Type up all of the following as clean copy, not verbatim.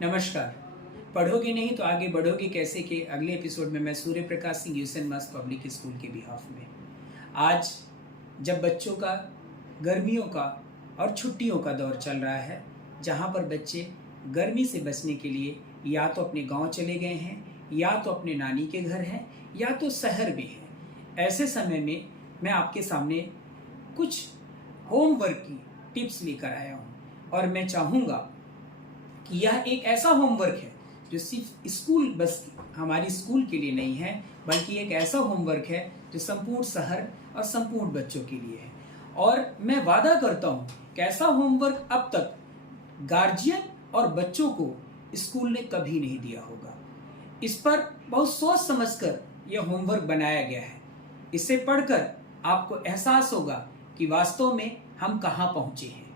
नमस्कार। पढ़ोगे नहीं तो आगे बढ़ोगे कैसे के अगले एपिसोड में मैं सूर्य प्रकाश सिंह यूसेन मास पब्लिक स्कूल के बिहाफ में आज जब बच्चों का गर्मियों का और छुट्टियों का दौर चल रहा है, जहाँ पर बच्चे गर्मी से बचने के लिए या तो अपने गांव चले गए हैं, या तो अपने नानी के घर हैं, या तो शहर में हैं। ऐसे समय में मैं आपके सामने कुछ होमवर्क की टिप्स लेकर आया हूँ और मैं चाहूँगा कि यह एक ऐसा होमवर्क है जो सिर्फ स्कूल बस हमारी स्कूल के लिए नहीं है, बल्कि एक ऐसा होमवर्क है जो संपूर्ण शहर और संपूर्ण बच्चों के लिए है। और मैं वादा करता हूँ कि ऐसा होमवर्क अब तक गार्जियन और बच्चों को स्कूल ने कभी नहीं दिया होगा। इस पर बहुत सोच समझकर यह होमवर्क बनाया गया है। इसे पढ़कर आपको एहसास होगा कि वास्तव में हम कहाँ पहुँचे हैं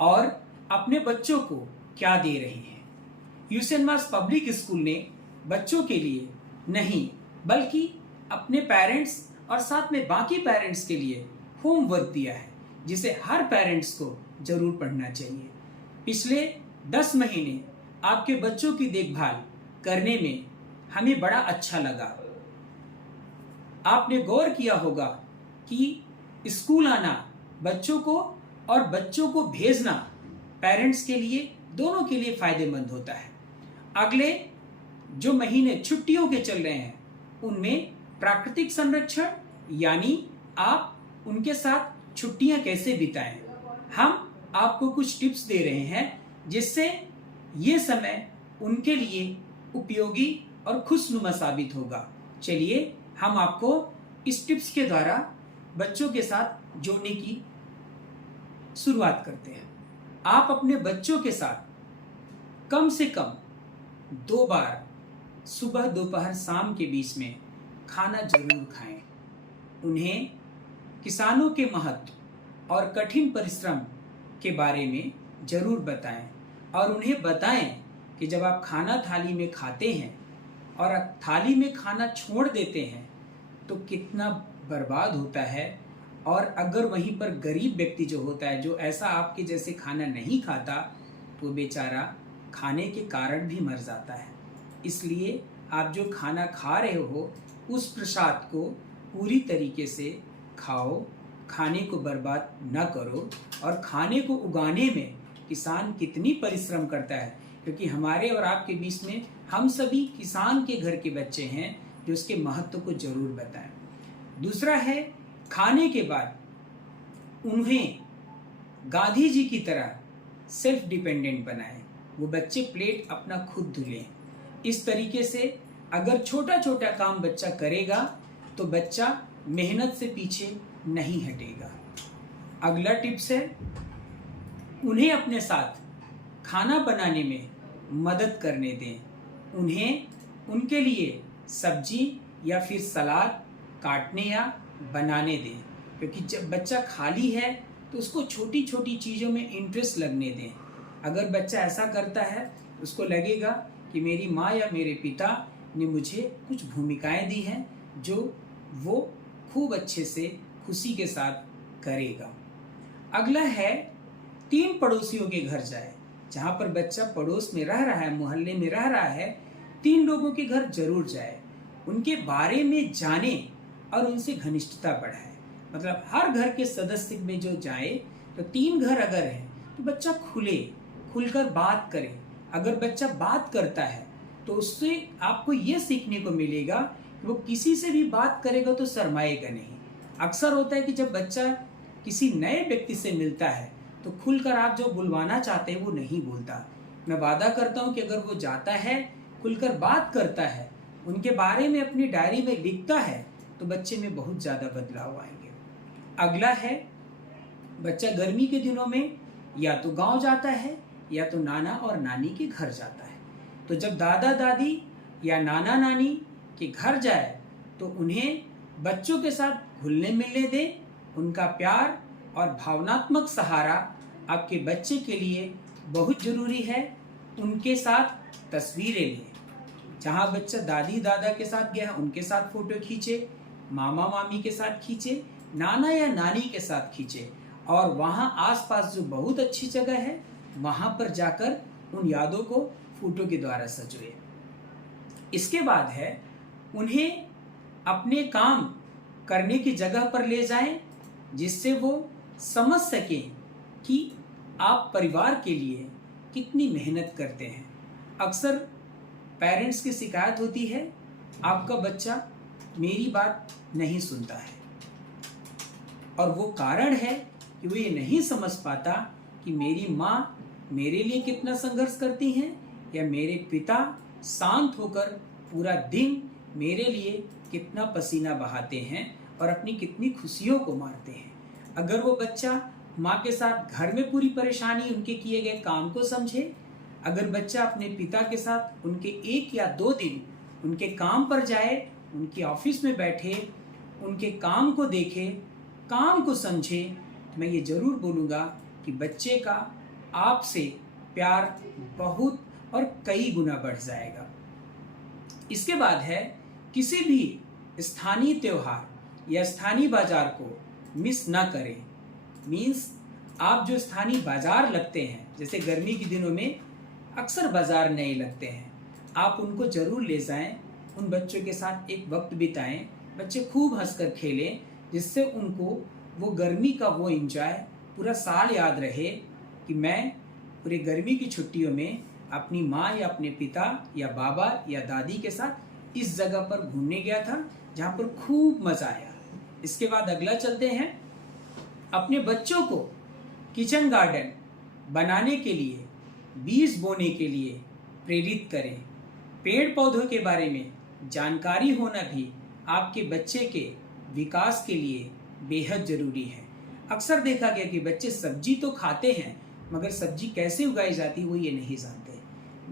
और अपने बच्चों को क्या दे रहे हैं। यूसेन मास पब्लिक स्कूल ने बच्चों के लिए नहीं बल्कि अपने पेरेंट्स और साथ में बाकी पेरेंट्स के लिए होमवर्क दिया है, जिसे हर पेरेंट्स को जरूर पढ़ना चाहिए। पिछले 10 महीने आपके बच्चों की देखभाल करने में हमें बड़ा अच्छा लगा। आपने गौर किया होगा कि स्कूल आना बच्चों को और बच्चों को भेजना पेरेंट्स के लिए, दोनों के लिए फायदेमंद होता है। अगले जो महीने छुट्टियों के चल रहे हैं उनमें प्राकृतिक संरक्षण यानी आप उनके साथ छुट्टियां कैसे बिताएं, हम आपको कुछ टिप्स दे रहे हैं जिससे ये समय उनके लिए उपयोगी और खुशनुमा साबित होगा। चलिए हम आपको इस टिप्स के द्वारा बच्चों के साथ जोड़ने की शुरुआत करते हैं। आप अपने बच्चों के साथ कम से कम 2 बार सुबह दोपहर शाम के बीच में खाना जरूर खाएं। उन्हें किसानों के महत्व और कठिन परिश्रम के बारे में जरूर बताएं और उन्हें बताएं कि जब आप खाना थाली में खाते हैं और थाली में खाना छोड़ देते हैं तो कितना बर्बाद होता है। और अगर वहीं पर गरीब व्यक्ति जो होता है, जो ऐसा आपके जैसे खाना नहीं खाता, तो बेचारा खाने के कारण भी मर जाता है। इसलिए आप जो खाना खा रहे हो उस प्रसाद को पूरी तरीके से खाओ, खाने को बर्बाद न करो। और खाने को उगाने में किसान कितनी परिश्रम करता है, क्योंकि हमारे और आपके बीच में हम सभी किसान के घर के बच्चे हैं जो उसके महत्व को जरूर बताएं। दूसरा है, खाने के बाद उन्हें गांधी जी की तरह सेल्फ डिपेंडेंट बनाएं। वो बच्चे प्लेट अपना खुद धुलें। इस तरीके से अगर छोटा छोटा काम बच्चा करेगा तो बच्चा मेहनत से पीछे नहीं हटेगा। अगला टिप्स है, उन्हें अपने साथ खाना बनाने में मदद करने दें। उन्हें उनके लिए सब्जी या फिर सलाद काटने या बनाने दें, क्योंकि जब बच्चा खाली है तो उसको छोटी छोटी चीज़ों में इंटरेस्ट लगने दें। अगर बच्चा ऐसा करता है उसको लगेगा कि मेरी माँ या मेरे पिता ने मुझे कुछ भूमिकाएं दी हैं जो वो खूब अच्छे से खुशी के साथ करेगा। अगला है, 3 पड़ोसियों के घर जाए। जहाँ पर बच्चा पड़ोस में रह रहा है, मोहल्ले में रह रहा है, 3 लोगों के घर जरूर जाए। उनके बारे में जाने और उनसे घनिष्ठता बढ़ाए। मतलब हर घर के सदस्य में जो जाए तो 3 घर अगर है तो बच्चा खुलकर बात करे। अगर बच्चा बात करता है तो उससे आपको ये सीखने को मिलेगा कि वो किसी से भी बात करेगा तो शर्माएगा नहीं। अक्सर होता है कि जब बच्चा किसी नए व्यक्ति से मिलता है तो खुलकर आप जो बुलवाना चाहते हैं वो नहीं बोलता। मैं वादा करता हूँ कि अगर वो जाता है, खुलकर बात करता है, उनके बारे में अपनी डायरी में लिखता है तो बच्चे में बहुत ज़्यादा बदलाव आएंगे। अगला है, बच्चा गर्मी के दिनों में या तो गांव जाता है या तो नाना और नानी के घर जाता है। तो जब दादा दादी या नाना नानी के घर जाए तो उन्हें बच्चों के साथ घुलने मिलने दें। उनका प्यार और भावनात्मक सहारा आपके बच्चे के लिए बहुत ज़रूरी है। उनके साथ तस्वीरें लें। जहाँ बच्चा दादी दादा के साथ गया उनके साथ फोटो खींचे, मामा मामी के साथ खींचे, नाना या नानी के साथ खींचे। और वहाँ आसपास जो बहुत अच्छी जगह है वहाँ पर जाकर उन यादों को फोटो के द्वारा सजोए। इसके बाद है उन्हें अपने काम करने की जगह पर ले जाएं, जिससे वो समझ सकें कि आप परिवार के लिए कितनी मेहनत करते हैं। अक्सर पेरेंट्स की शिकायत होती है, आपका बच्चा मेरी बात नहीं सुनता है, और वो कारण है कि वो ये नहीं समझ पाता कि मेरी माँ मेरे लिए कितना संघर्ष करती हैं, या मेरे पिता शांत होकर पूरा दिन मेरे लिए कितना पसीना बहाते हैं और अपनी कितनी खुशियों को मारते हैं। अगर वो बच्चा माँ के साथ घर में पूरी परेशानी उनके किए गए काम को समझे, अगर बच्चा अपने पिता के साथ उनके 1 या 2 दिन उनके काम पर जाए, उनके ऑफिस में बैठे, उनके काम को देखे, काम को समझे, मैं ये जरूर बोलूँगा कि बच्चे का आपसे प्यार बहुत और कई गुना बढ़ जाएगा। इसके बाद है किसी भी स्थानीय त्योहार या स्थानीय बाजार को मिस ना करें। मीन्स आप जो स्थानीय बाजार लगते हैं, जैसे गर्मी के दिनों में अक्सर बाजार नहीं लगते हैं, आप उनको जरूर ले जाएं, उन बच्चों के साथ एक वक्त बिताएं, बच्चे खूब हंसकर खेलें, जिससे उनको वो गर्मी का वो एंजॉय पूरा साल याद रहे कि मैं पूरी गर्मी की छुट्टियों में अपनी माँ या अपने पिता या बाबा या दादी के साथ इस जगह पर घूमने गया था जहाँ पर खूब मजा आया। इसके बाद अगला चलते हैं, अपने बच्चों को किचन गार्डन बनाने के लिए, बीज बोने के लिए प्रेरित करें। पेड़ पौधों के बारे में जानकारी होना भी आपके बच्चे के विकास के लिए बेहद जरूरी है। अक्सर देखा गया कि बच्चे सब्जी तो खाते हैं, मगर सब्जी कैसे उगाई जाती है वो ये नहीं जानते।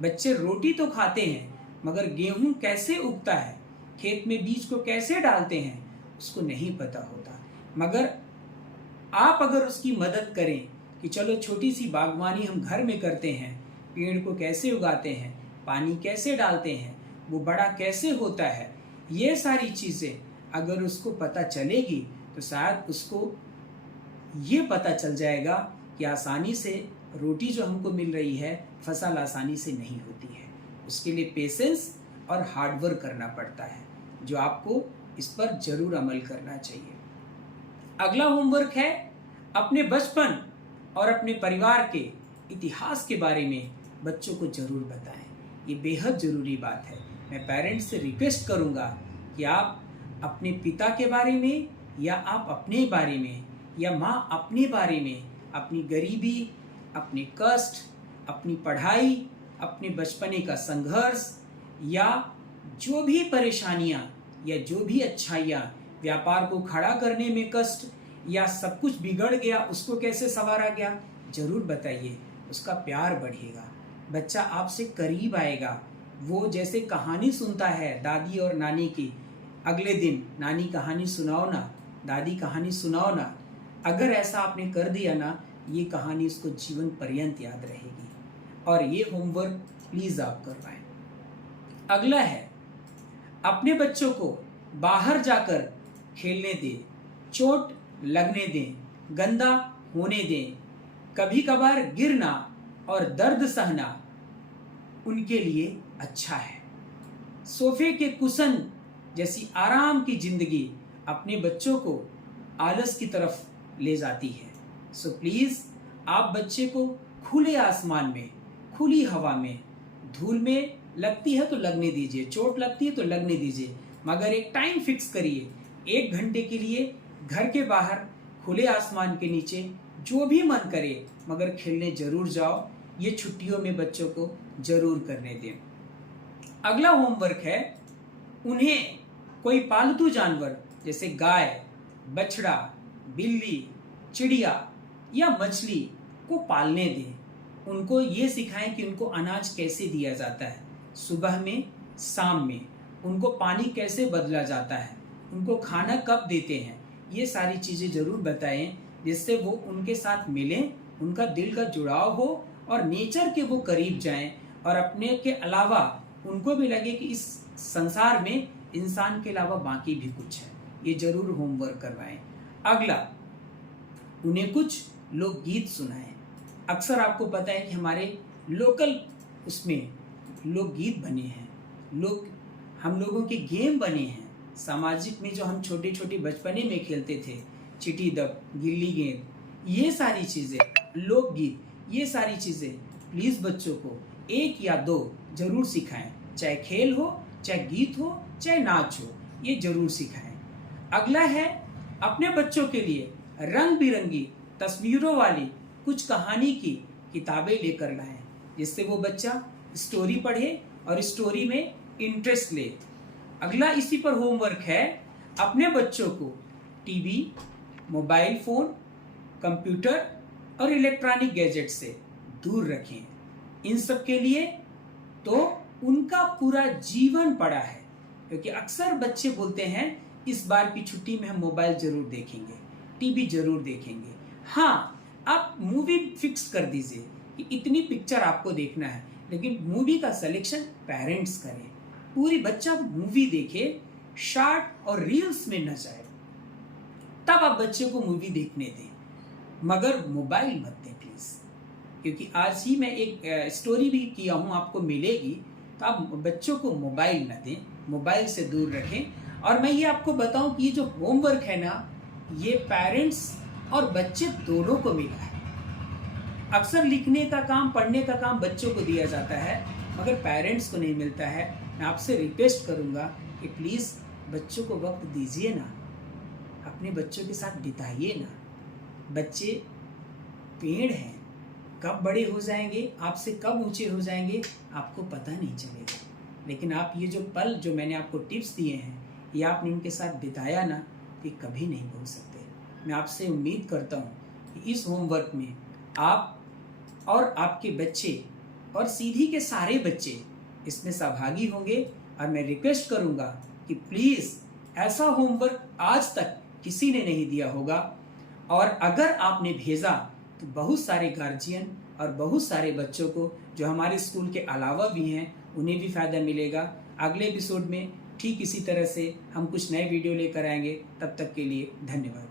बच्चे रोटी तो खाते हैं, मगर गेहूं कैसे उगता है, खेत में बीज को कैसे डालते हैं, उसको नहीं पता होता। मगर आप अगर उसकी मदद करें कि चलो छोटी सी बागवानी हम घर में करते हैं, पेड़ को कैसे उगाते हैं, पानी कैसे डालते हैं, वो बड़ा कैसे होता है, ये सारी चीज़ें अगर उसको पता चलेगी तो शायद उसको ये पता चल जाएगा कि आसानी से रोटी जो हमको मिल रही है, फसल आसानी से नहीं होती है। उसके लिए पेशेंस और हार्डवर्क करना पड़ता है, जो आपको इस पर जरूर अमल करना चाहिए। अगला होमवर्क है, अपने बचपन और अपने परिवार के इतिहास के बारे में बच्चों को जरूर बताएं। ये बेहद ज़रूरी बात है। मैं पेरेंट्स से रिक्वेस्ट करूँगा कि आप अपने पिता के बारे में या आप अपने बारे में या माँ अपने बारे में, अपनी गरीबी, अपने कष्ट, अपनी पढ़ाई, अपने बचपने का संघर्ष या जो भी परेशानियाँ या जो भी अच्छाइयाँ, व्यापार को खड़ा करने में कष्ट या सब कुछ बिगड़ गया उसको कैसे संवारा गया, जरूर बताइए। उसका प्यार बढ़ेगा, बच्चा आपसे करीब आएगा। वो जैसे कहानी सुनता है दादी और नानी की, अगले दिन नानी कहानी सुनाओ ना, दादी कहानी सुनाओ ना, अगर ऐसा आपने कर दिया ना, ये कहानी उसको जीवन पर्यंत याद रहेगी। और ये होमवर्क प्लीज़ आप करवाएं। अगला है, अपने बच्चों को बाहर जाकर खेलने दें, चोट लगने दें, गंदा होने दें। कभी कभार गिरना और दर्द सहना उनके लिए अच्छा है। सोफे के कुशन जैसी आराम की जिंदगी अपने बच्चों को आलस की तरफ ले जाती है। सो प्लीज़ आप बच्चे को खुले आसमान में, खुली हवा में, धूल में लगती है तो लगने दीजिए, चोट लगती है तो लगने दीजिए, मगर एक टाइम फिक्स करिए, 1 घंटे के लिए घर के बाहर खुले आसमान के नीचे जो भी मन करे, मगर खेलने जरूर जाओ। ये छुट्टियों में बच्चों को जरूर करने दें। अगला होमवर्क है, उन्हें कोई पालतू जानवर जैसे गाय, बछड़ा, बिल्ली, चिड़िया या मछली को पालने दें। उनको ये सिखाएं कि उनको अनाज कैसे दिया जाता है, सुबह में, शाम में, उनको पानी कैसे बदला जाता है, उनको खाना कब देते हैं, ये सारी चीज़ें ज़रूर बताएं, जिससे वो उनके साथ मिलें, उनका दिल का जुड़ाव हो और नेचर के वो करीब जाएं, और अपने के अलावा उनको भी लगे कि इस संसार में इंसान के अलावा बाकी भी कुछ है। ये जरूर होमवर्क करवाएं। अगला, उन्हें कुछ लोकगीत सुनाएं। अक्सर आपको पता है कि हमारे लोकल उसमें लोकगीत बने हैं, हम लोगों के गेम बने हैं, सामाजिक में जो हम छोटे छोटे बचपने में खेलते थे, चिट्टी दब, गिल्ली गेंद, ये सारी चीज़ें, लोकगीत, ये सारी चीज़ें प्लीज़ बच्चों को 1 या 2 जरूर सिखाएं। चाहे खेल हो, चाहे गीत हो, चाहे नाच हो, ये जरूर सिखाएं। अगला है अपने बच्चों के लिए रंग बिरंगी तस्वीरों वाली कुछ कहानी की किताबें लेकर लाएं, जिससे वो बच्चा स्टोरी पढ़े और स्टोरी में इंटरेस्ट ले। अगला इसी पर होमवर्क है, अपने बच्चों को टीवी, मोबाइल फोन, कंप्यूटर और इलेक्ट्रॉनिक गैजेट से दूर रखें। इन सब के लिए तो उनका पूरा जीवन पड़ा है, क्योंकि अक्सर बच्चे बोलते हैं इस बार की छुट्टी में हम मोबाइल जरूर देखेंगे, टीवी जरूर देखेंगे। हाँ, आप मूवी फिक्स कर दीजिए कि इतनी पिक्चर आपको देखना है, लेकिन मूवी का सिलेक्शन पेरेंट्स करें। पूरी बच्चा मूवी देखे, शॉर्ट और रील्स में न जाए, तब आप बच्चे को मूवी देखने दें, मगर मोबाइल मत दें प्लीज। क्योंकि आज ही मैं एक स्टोरी भी किया हूँ, आपको मिलेगी, तो आप बच्चों को मोबाइल न दें, मोबाइल से दूर रखें। और मैं ये आपको बताऊं कि ये जो होमवर्क है ना, ये पेरेंट्स और बच्चे दोनों को मिला है। अक्सर लिखने का काम, पढ़ने का काम बच्चों को दिया जाता है, मगर पेरेंट्स को नहीं मिलता है। मैं आपसे रिक्वेस्ट करूंगा कि प्लीज़ बच्चों को वक्त दीजिए ना, अपने बच्चों के साथ बिताइए ना। बच्चे पेड़ हैं, कब बड़े हो जाएंगे, आपसे कब ऊंचे हो जाएंगे आपको पता नहीं चलेगा। लेकिन आप ये जो पल, जो मैंने आपको टिप्स दिए हैं, ये आपने उनके साथ बिताया ना, ये कभी नहीं भूल सकते। मैं आपसे उम्मीद करता हूँ कि इस होमवर्क में आप और आपके बच्चे और सीधी के सारे बच्चे इसमें सहभागी होंगे। और मैं रिक्वेस्ट करूँगा कि प्लीज़ ऐसा होमवर्क आज तक किसी ने नहीं दिया होगा, और अगर आपने भेजा तो बहुत सारे गार्जियन और बहुत सारे बच्चों को जो हमारे स्कूल के अलावा भी हैं, उन्हें भी फ़ायदा मिलेगा। अगले एपिसोड में ठीक इसी तरह से हम कुछ नए वीडियो लेकर आएंगे। तब तक के लिए धन्यवाद।